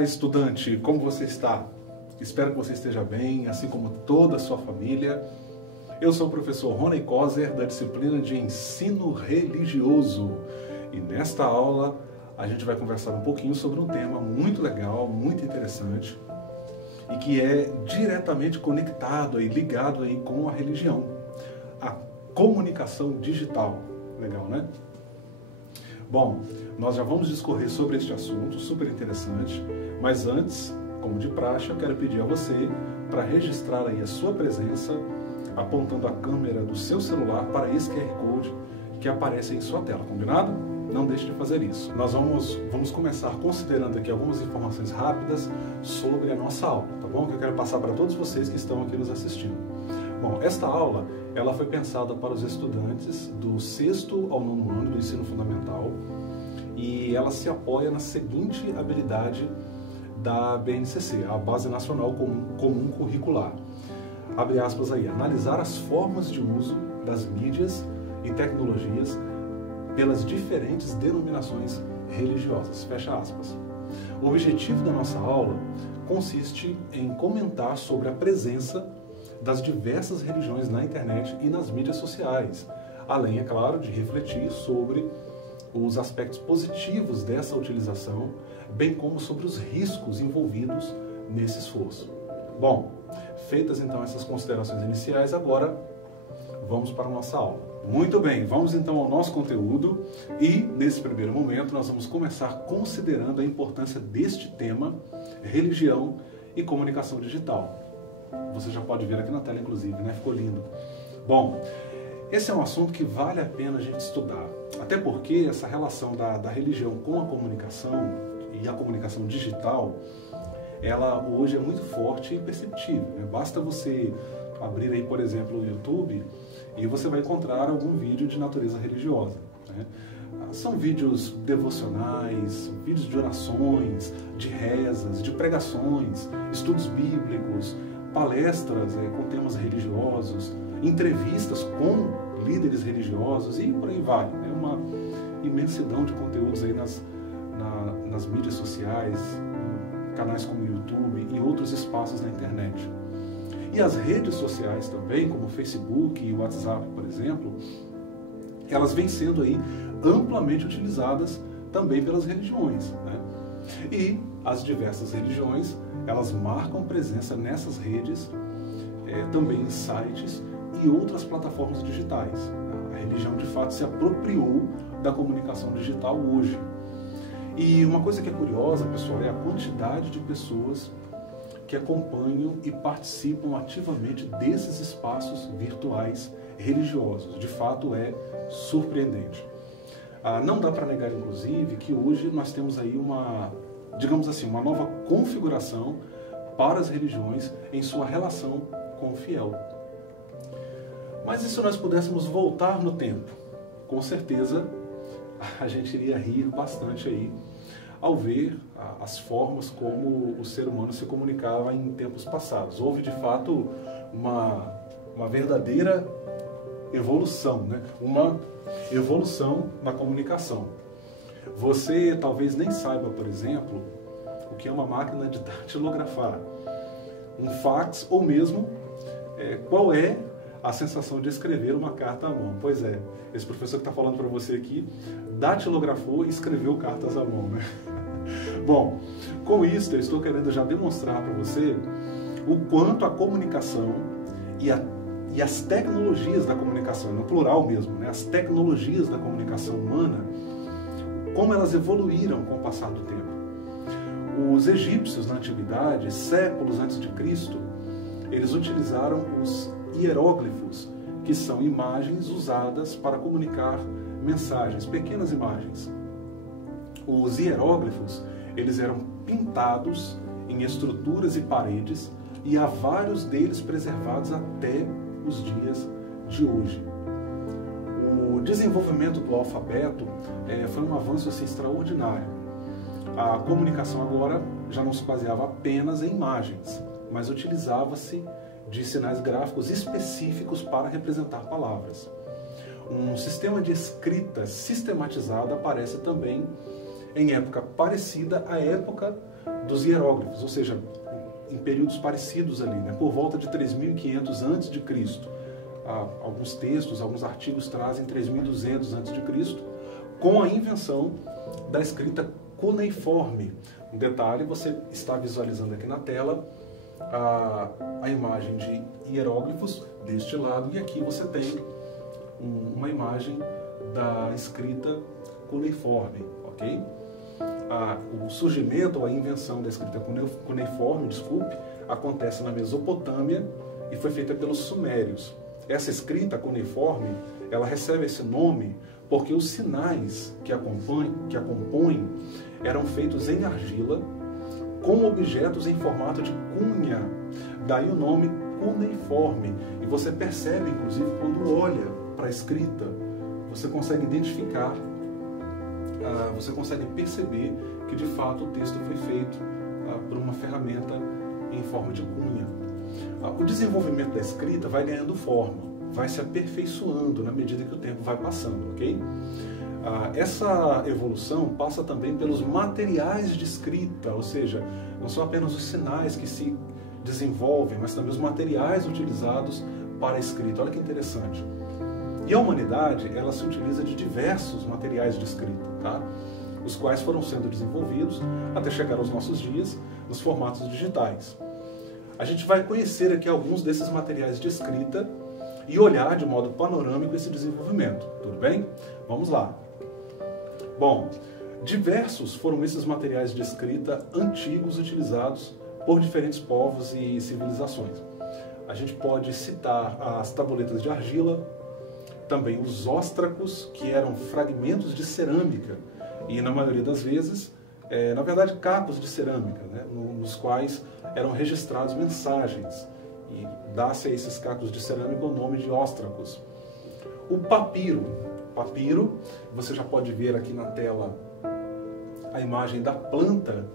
Olá, estudante, como você está? Espero que você esteja bem, assim como toda a sua família. Eu sou o professor Rony Kozer, da disciplina de Ensino Religioso. E nesta aula a gente vai conversar um pouquinho sobre um tema muito legal, muito interessante e que é diretamente conectado e ligado aí com a religião, a comunicação digital. Legal, né? Bom, nós já vamos discorrer sobre este assunto, super interessante, mas antes, como de praxe, eu quero pedir a você para registrar aí a sua presença, apontando a câmera do seu celular para esse QR Code que aparece aí em sua tela, combinado? Não deixe de fazer isso. Nós vamos começar considerando aqui algumas informações rápidas sobre a nossa aula, tá bom? Que eu quero passar para todos vocês que estão aqui nos assistindo. Bom, esta aula, ela foi pensada para os estudantes do 6º ao 9º ano do ensino fundamental e ela se apoia na seguinte habilidade da BNCC, a Base Nacional Comum Curricular. Abre aspas aí, analisar as formas de uso das mídias e tecnologias pelas diferentes denominações religiosas, fecha aspas. O objetivo da nossa aula consiste em comentar sobre a presença das diversas religiões na internet e nas mídias sociais, além, é claro, de refletir sobre os aspectos positivos dessa utilização, bem como sobre os riscos envolvidos nesse esforço. Bom, feitas então essas considerações iniciais, agora vamos para a nossa aula. Muito bem, vamos então ao nosso conteúdo e, nesse primeiro momento, nós vamos começar considerando a importância deste tema, religião e comunicação digital. Você já pode ver aqui na tela, inclusive, né? Ficou lindo. Bom, esse é um assunto que vale a pena a gente estudar, até porque essa relação da religião com a comunicação e a comunicação digital, ela hoje é muito forte e perceptível, né? Basta você abrir aí, por exemplo, o YouTube e você vai encontrar algum vídeo de natureza religiosa, né? São vídeos devocionais, vídeos de orações, de rezas, de pregações, estudos bíblicos, palestras com temas religiosos, entrevistas com líderes religiosos e por aí vai. É uma imensidão de conteúdos aí nas mídias sociais, canais como o YouTube e outros espaços na internet. E as redes sociais também, como o Facebook e o WhatsApp, por exemplo, elas vêm sendo aí amplamente utilizadas também pelas religiões, né? E as diversas religiões, elas marcam presença nessas redes, também em sites e outras plataformas digitais. A religião, de fato, se apropriou da comunicação digital hoje. E uma coisa que é curiosa, pessoal, é a quantidade de pessoas que acompanham e participam ativamente desses espaços virtuais religiosos. De fato, é surpreendente. Não dá para negar, inclusive, que hoje nós temos aí digamos assim, uma nova configuração para as religiões em sua relação com o fiel. Mas e se nós pudéssemos voltar no tempo? Com certeza a gente iria rir bastante aí ao ver as formas como o ser humano se comunicava em tempos passados. Houve, de fato, uma verdadeira evolução, né? Uma evolução na comunicação. Você talvez nem saiba, por exemplo, o que é uma máquina de datilografar, um fax ou mesmo qual é a sensação de escrever uma carta à mão. Pois é, esse professor que está falando para você aqui datilografou e escreveu cartas à mão, né? Bom, com isso eu estou querendo já demonstrar para você o quanto a comunicação e as tecnologias da comunicação, no plural mesmo, né? As tecnologias da comunicação humana, como elas evoluíram com o passar do tempo. Os egípcios, na antiguidade, séculos antes de Cristo, eles utilizaram os hieróglifos, que são imagens usadas para comunicar mensagens, pequenas imagens. Os hieróglifos, eles eram pintados em estruturas e paredes e há vários deles preservados até os dias de hoje. O desenvolvimento do alfabeto foi um avanço assim, extraordinário. A comunicação agora já não se baseava apenas em imagens, mas utilizava-se de sinais gráficos específicos para representar palavras. Um sistema de escrita sistematizada aparece também em época parecida à época dos hieróglifos, ou seja, em períodos parecidos ali, né? Por volta de 3.500 a.C. Alguns textos, alguns artigos trazem 3.200 a.C., com a invenção da escrita cuneiforme. Um detalhe, você está visualizando aqui na tela a imagem de hieróglifos deste lado, e aqui você tem uma imagem da escrita cuneiforme, ok? O surgimento ou a invenção da escrita cuneiforme, acontece na Mesopotâmia e foi feita pelos sumérios. Essa escrita cuneiforme, ela recebe esse nome porque os sinais que a compõem eram feitos em argila com objetos em formato de cunha. Daí o nome cuneiforme. E você percebe, inclusive, quando olha para a escrita, você consegue identificar, você consegue perceber que de fato o texto foi feito por uma ferramenta em forma de cunha. O desenvolvimento da escrita vai ganhando forma, vai se aperfeiçoando na medida que o tempo vai passando, ok? Essa evolução passa também pelos materiais de escrita, ou seja, não são apenas os sinais que se desenvolvem, mas também os materiais utilizados para a escrita. Olha que interessante. E a humanidade, ela se utiliza de diversos materiais de escrita, tá? Os quais foram sendo desenvolvidos até chegar aos nossos dias nos formatos digitais. A gente vai conhecer aqui alguns desses materiais de escrita e olhar de modo panorâmico esse desenvolvimento, tudo bem? Vamos lá. Bom, diversos foram esses materiais de escrita antigos utilizados por diferentes povos e civilizações. A gente pode citar as tabuletas de argila, também os óstracos, que eram fragmentos de cerâmica, e na maioria das vezes, na verdade, cacos de cerâmica, né, nos quais eram registradas mensagens, e dá-se a esses cacos de cerâmica o nome de óstracos. O papiro. Papiro, você já pode ver aqui na tela a imagem da planta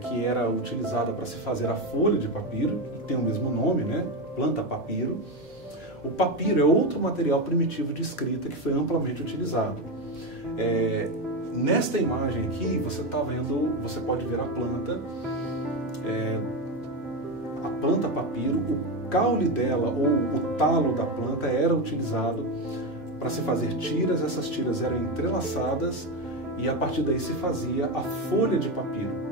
que era utilizada para se fazer a folha de papiro, que tem o mesmo nome, né? Planta papiro. O papiro é outro material primitivo de escrita que foi amplamente utilizado. Nesta imagem aqui, você pode ver a planta papiro. O caule dela, ou o talo da planta, era utilizado para se fazer tiras. Essas tiras eram entrelaçadas e a partir daí se fazia a folha de papiro.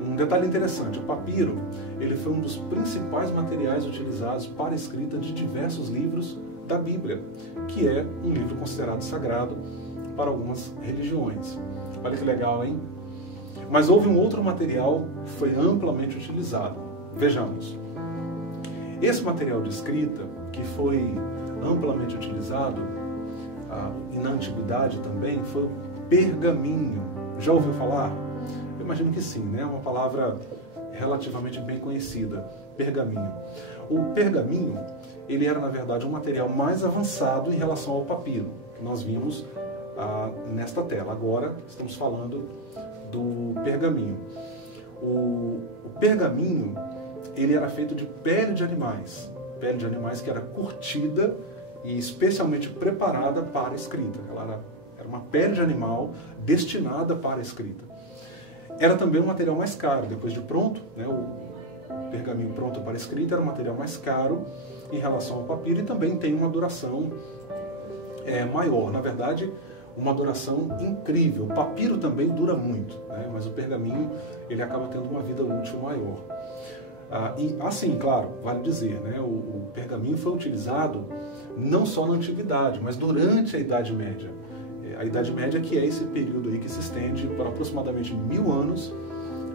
Um detalhe interessante, o papiro ele foi um dos principais materiais utilizados para a escrita de diversos livros da Bíblia, que é um livro considerado sagrado para algumas religiões. Olha que legal, hein? Mas houve um outro material que foi amplamente utilizado. Vejamos. Esse material de escrita, que foi amplamente utilizado e na antiguidade também, foi o pergaminho. Já ouviu falar? Eu imagino que sim, né? É uma palavra relativamente bem conhecida, pergaminho. O pergaminho, ele era na verdade um material mais avançado em relação ao papiro, que nós vimos nesta tela. Agora estamos falando do pergaminho. O pergaminho, ele era feito de pele de animais que era curtida e especialmente preparada para a escrita. Ela era uma pele de animal destinada para a escrita. Era também um material mais caro, depois de pronto, né, o pergaminho pronto para a escrita era um material mais caro em relação ao papiro e também tem uma duração maior. Na verdade, uma duração incrível. O papiro também dura muito, né, mas o pergaminho ele acaba tendo uma vida útil maior. E assim, claro, vale dizer, né, o pergaminho foi utilizado não só na antiguidade, mas durante a Idade Média. A Idade Média, que é esse período aí que se estende por aproximadamente 1000 anos,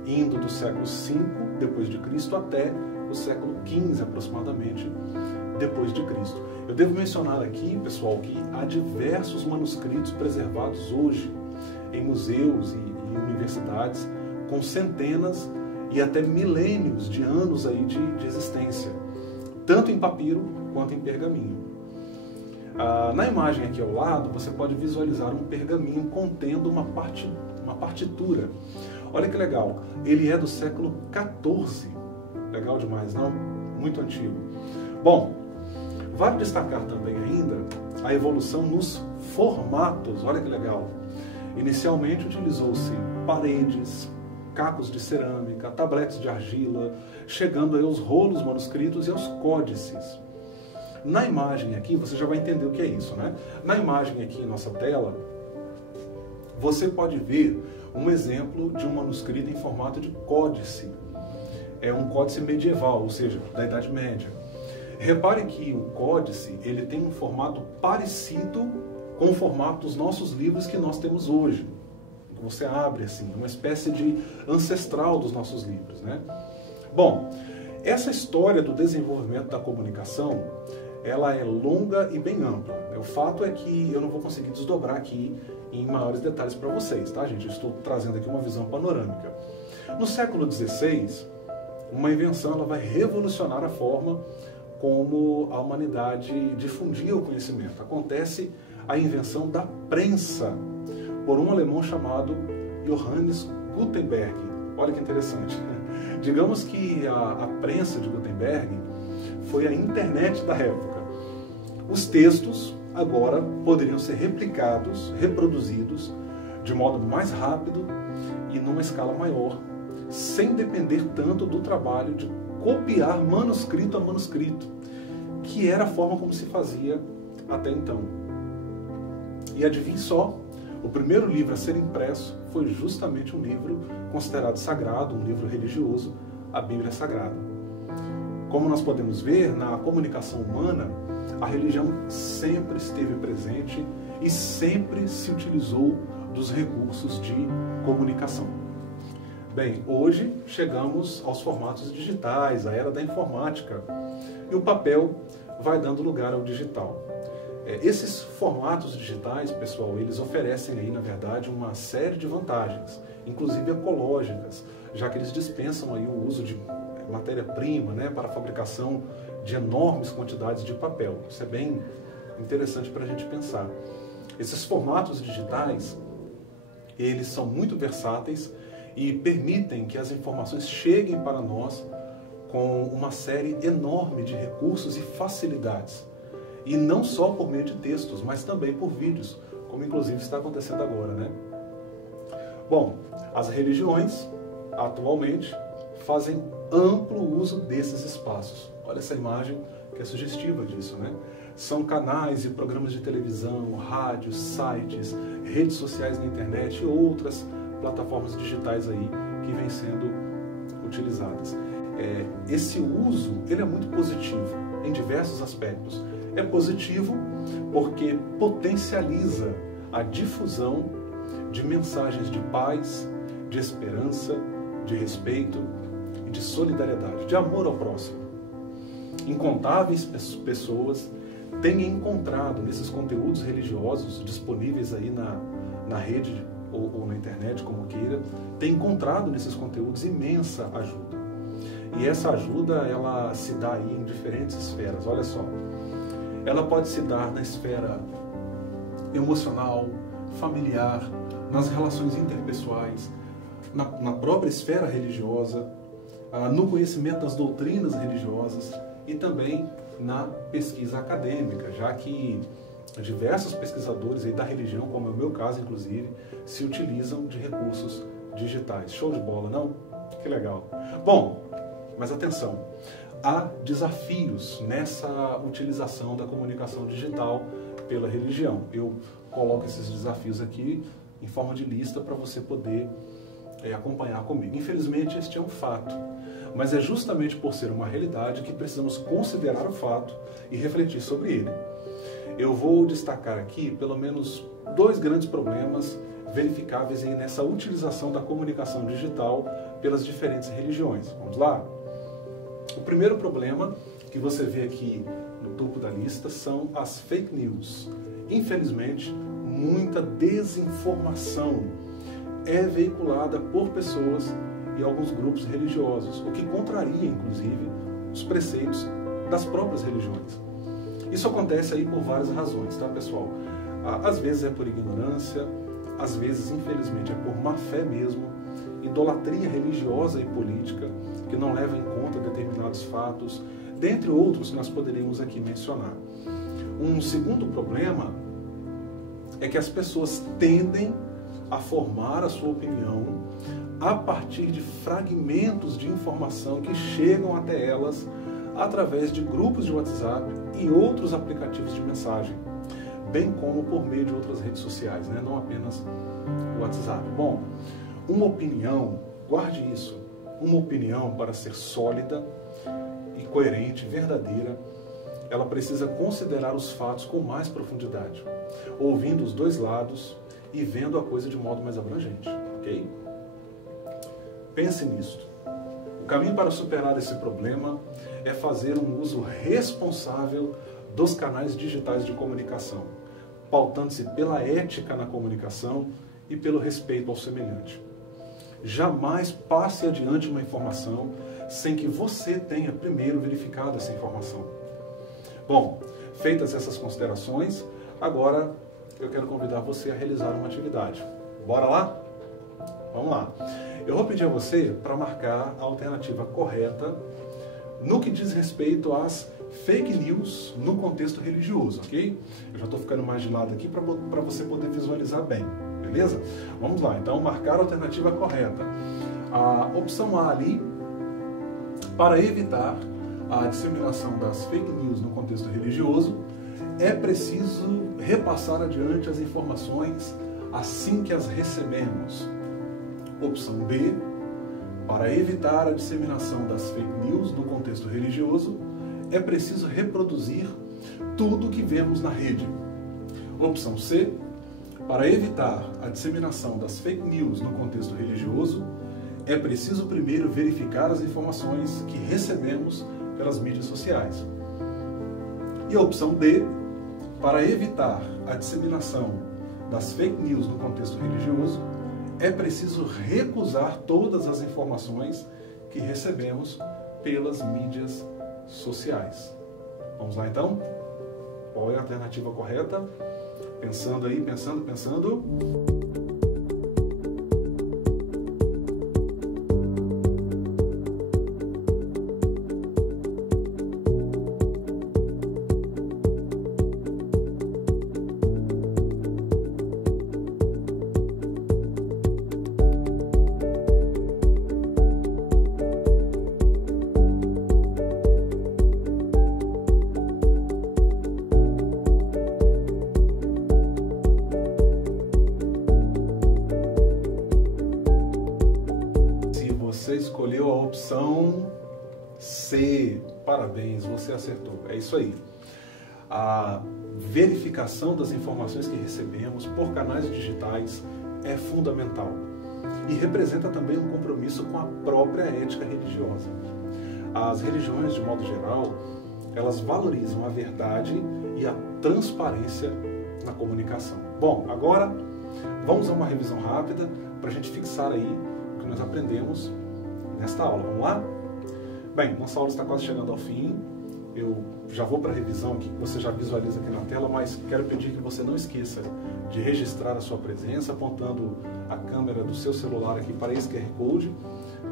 indo do século V depois de Cristo até o século XV aproximadamente depois de Cristo. Eu devo mencionar aqui, pessoal, que há diversos manuscritos preservados hoje em museus e universidades com centenas e até milênios de anos aí de existência, tanto em papiro quanto em pergaminho. Na imagem aqui ao lado, você pode visualizar um pergaminho contendo uma partitura. Olha que legal, ele é do século XIV. Legal demais, não? Muito antigo. Bom, vale destacar também ainda a evolução nos formatos. Olha que legal. Inicialmente utilizou-se paredes, cacos de cerâmica, tabletes de argila, chegando aí aos rolos manuscritos e aos códices. Na imagem aqui, você já vai entender o que é isso, né? Na imagem aqui em nossa tela, você pode ver um exemplo de um manuscrito em formato de códice. É um códice medieval, ou seja, da Idade Média. Repare que o códice ele tem um formato parecido com o formato dos nossos livros que nós temos hoje. Você abre assim, uma espécie de ancestral dos nossos livros, né? Bom, essa história do desenvolvimento da comunicação, ela é longa e bem ampla. O fato é que eu não vou conseguir desdobrar aqui em maiores detalhes para vocês, tá, gente? Eu estou trazendo aqui uma visão panorâmica. No século XVI, uma invenção ela vai revolucionar a forma como a humanidade difundia o conhecimento. Acontece a invenção da prensa por um alemão chamado Johannes Gutenberg. Olha que interessante. Digamos que a prensa de Gutenberg foi a internet da época. Os textos agora poderiam ser replicados, reproduzidos de modo mais rápido e numa escala maior, sem depender tanto do trabalho de copiar manuscrito a manuscrito, que era a forma como se fazia até então. E adivinhe só, o primeiro livro a ser impresso foi justamente um livro considerado sagrado, um livro religioso, a Bíblia Sagrada. Como nós podemos ver, na comunicação humana, a religião sempre esteve presente e sempre se utilizou dos recursos de comunicação. Bem, hoje chegamos aos formatos digitais, à era da informática, e o papel vai dando lugar ao digital. Esses formatos digitais, pessoal, eles oferecem aí, na verdade, uma série de vantagens, inclusive ecológicas, já que eles dispensam aí o uso de matéria-prima, né, para a fabricação de enormes quantidades de papel. Isso é bem interessante para a gente pensar. Esses formatos digitais, eles são muito versáteis e permitem que as informações cheguem para nós com uma série enorme de recursos e facilidades. E não só por meio de textos, mas também por vídeos, como inclusive está acontecendo agora, né? Bom, as religiões, atualmente, fazem amplo uso desses espaços. Olha essa imagem que é sugestiva disso, né? São canais e programas de televisão, rádios, sites, redes sociais na internet e outras plataformas digitais aí que vêm sendo utilizadas. Esse uso ele é muito positivo em diversos aspectos. É positivo porque potencializa a difusão de mensagens de paz, de esperança, de respeito e de solidariedade, de amor ao próximo. Incontáveis pessoas têm encontrado nesses conteúdos religiosos disponíveis aí na rede ou na internet, como queira, têm encontrado nesses conteúdos imensa ajuda. E essa ajuda, ela se dá aí em diferentes esferas. Olha só, ela pode se dar na esfera emocional, familiar, nas relações interpessoais, na própria esfera religiosa, no conhecimento das doutrinas religiosas e também na pesquisa acadêmica, já que diversos pesquisadores aí da religião, como é o meu caso, inclusive, se utilizam de recursos digitais. Show de bola, não? Que legal. Bom, mas atenção, há desafios nessa utilização da comunicação digital pela religião. Eu coloco esses desafios aqui em forma de lista para você poder acompanhar comigo. Infelizmente, este é um fato, mas é justamente por ser uma realidade que precisamos considerar o fato e refletir sobre ele. Eu vou destacar aqui pelo menos 2 grandes problemas verificáveis aí nessa utilização da comunicação digital pelas diferentes religiões. Vamos lá? O primeiro problema que você vê aqui no topo da lista são as fake news. Infelizmente, muita desinformação é veiculada por pessoas e alguns grupos religiosos, o que contraria, inclusive, os preceitos das próprias religiões. Isso acontece aí por várias razões, tá, pessoal? Às vezes é por ignorância, às vezes, infelizmente, é por má fé mesmo, idolatria religiosa e política, que não leva em conta determinados fatos, dentre outros que nós poderíamos aqui mencionar. Um segundo problema é que as pessoas tendem a formar a sua opinião a partir de fragmentos de informação que chegam até elas através de grupos de WhatsApp e outros aplicativos de mensagem, bem como por meio de outras redes sociais, né? Não apenas o WhatsApp. Bom, uma opinião, guarde isso, uma opinião, para ser sólida e coerente, verdadeira, ela precisa considerar os fatos com mais profundidade, ouvindo os dois lados e vendo a coisa de modo mais abrangente, ok? Pense nisto. O caminho para superar esse problema é fazer um uso responsável dos canais digitais de comunicação, pautando-se pela ética na comunicação e pelo respeito ao semelhante. Jamais passe adiante uma informação sem que você tenha primeiro verificado essa informação. Bom, feitas essas considerações, agora eu quero convidar você a realizar uma atividade. Bora lá? Vamos lá. Eu vou pedir a você para marcar a alternativa correta no que diz respeito às fake news no contexto religioso, ok? Eu já estou ficando mais de lado aqui para você poder visualizar bem, beleza? Vamos lá, então, marcar a alternativa correta. A opção A ali, para evitar a disseminação das fake news no contexto religioso, é preciso repassar adiante as informações assim que as recebemos. Opção B, para evitar a disseminação das fake news no contexto religioso, é preciso reproduzir tudo o que vemos na rede. Opção C, para evitar a disseminação das fake news no contexto religioso, é preciso primeiro verificar as informações que recebemos pelas mídias sociais. E a opção D, para evitar a disseminação das fake news no contexto religioso, é preciso recusar todas as informações que recebemos pelas mídias sociais. Vamos lá então? Qual é a alternativa correta? Pensando aí, pensando. Você escolheu a opção C. Parabéns, você acertou. É isso aí. A verificação das informações que recebemos por canais digitais é fundamental e representa também um compromisso com a própria ética religiosa. As religiões, de modo geral, elas valorizam a verdade e a transparência na comunicação. Bom, agora vamos a uma revisão rápida para a gente fixar aí o que nós aprendemos nesta aula. Vamos lá? Bem, nossa aula está quase chegando ao fim. Eu já vou para a revisão aqui, que você já visualiza aqui na tela, mas quero pedir que você não esqueça de registrar a sua presença, apontando a câmera do seu celular aqui para esse QR Code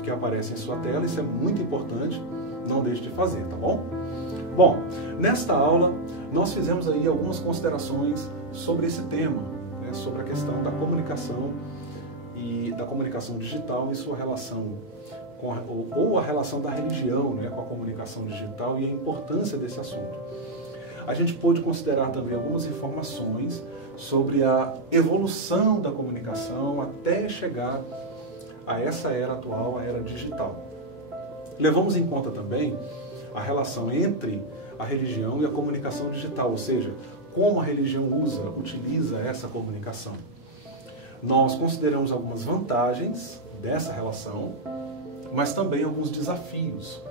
que aparece em sua tela. Isso é muito importante, não deixe de fazer, tá bom? Bom, nesta aula nós fizemos aí algumas considerações sobre esse tema, né, sobre a questão da comunicação e da comunicação digital e sua relação ou a relação da religião, né, com a comunicação digital e a importância desse assunto. A gente pôde considerar também algumas informações sobre a evolução da comunicação até chegar a essa era atual, a era digital. Levamos em conta também a relação entre a religião e a comunicação digital, ou seja, como a religião utiliza essa comunicação. Nós consideramos algumas vantagens dessa relação, mas também alguns desafios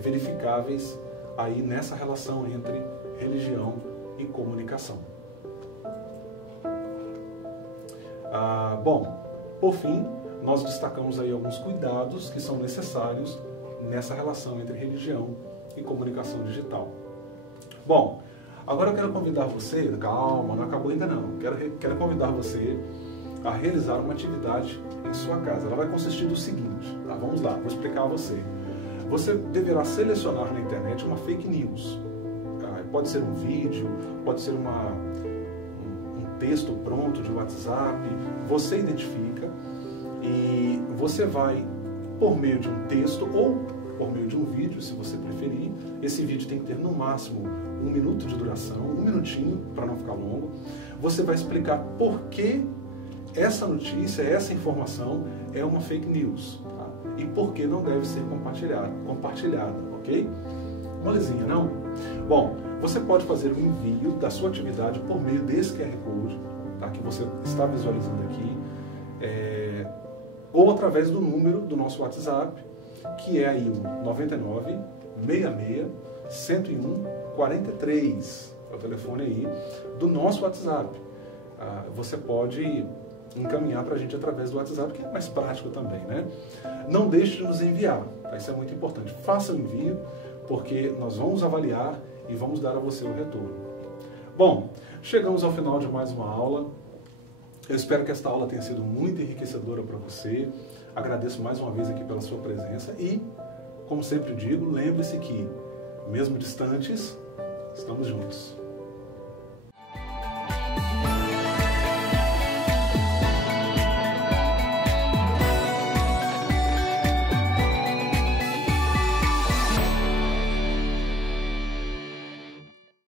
verificáveis aí nessa relação entre religião e comunicação. Bom, por fim, nós destacamos aí alguns cuidados que são necessários nessa relação entre religião e comunicação digital. Bom, agora eu quero convidar você, calma, não acabou ainda não, quero convidar você a realizar uma atividade em sua casa. Ela vai consistir do seguinte, tá? Vamos lá, vou explicar a você. Você deverá selecionar na internet uma fake news. Pode ser um vídeo, pode ser um texto pronto de WhatsApp, você identifica E você vai, por meio de um texto ou por meio de um vídeo, se você preferir, esse vídeo tem que ter no máximo 1 minuto de duração, 1 minutinho, para não ficar longo. Você vai explicar por que essa notícia, essa informação é uma fake news, tá? E por que não deve ser compartilhada, ok? Molezinha, não? Bom, você pode fazer o envio da sua atividade por meio desse QR Code, tá? Que você está visualizando aqui, ou através do número do nosso WhatsApp, que é aí o 99 66 101 43, é o telefone aí do nosso WhatsApp. Você pode encaminhar para a gente através do WhatsApp, que é mais prático também, né? Não deixe de nos enviar, tá? Isso é muito importante. Faça o envio, porque nós vamos avaliar e vamos dar a você o retorno. Bom, chegamos ao final de mais uma aula. Eu espero que esta aula tenha sido muito enriquecedora para você. Agradeço mais uma vez aqui pela sua presença e, como sempre digo, lembre-se que, mesmo distantes, estamos juntos.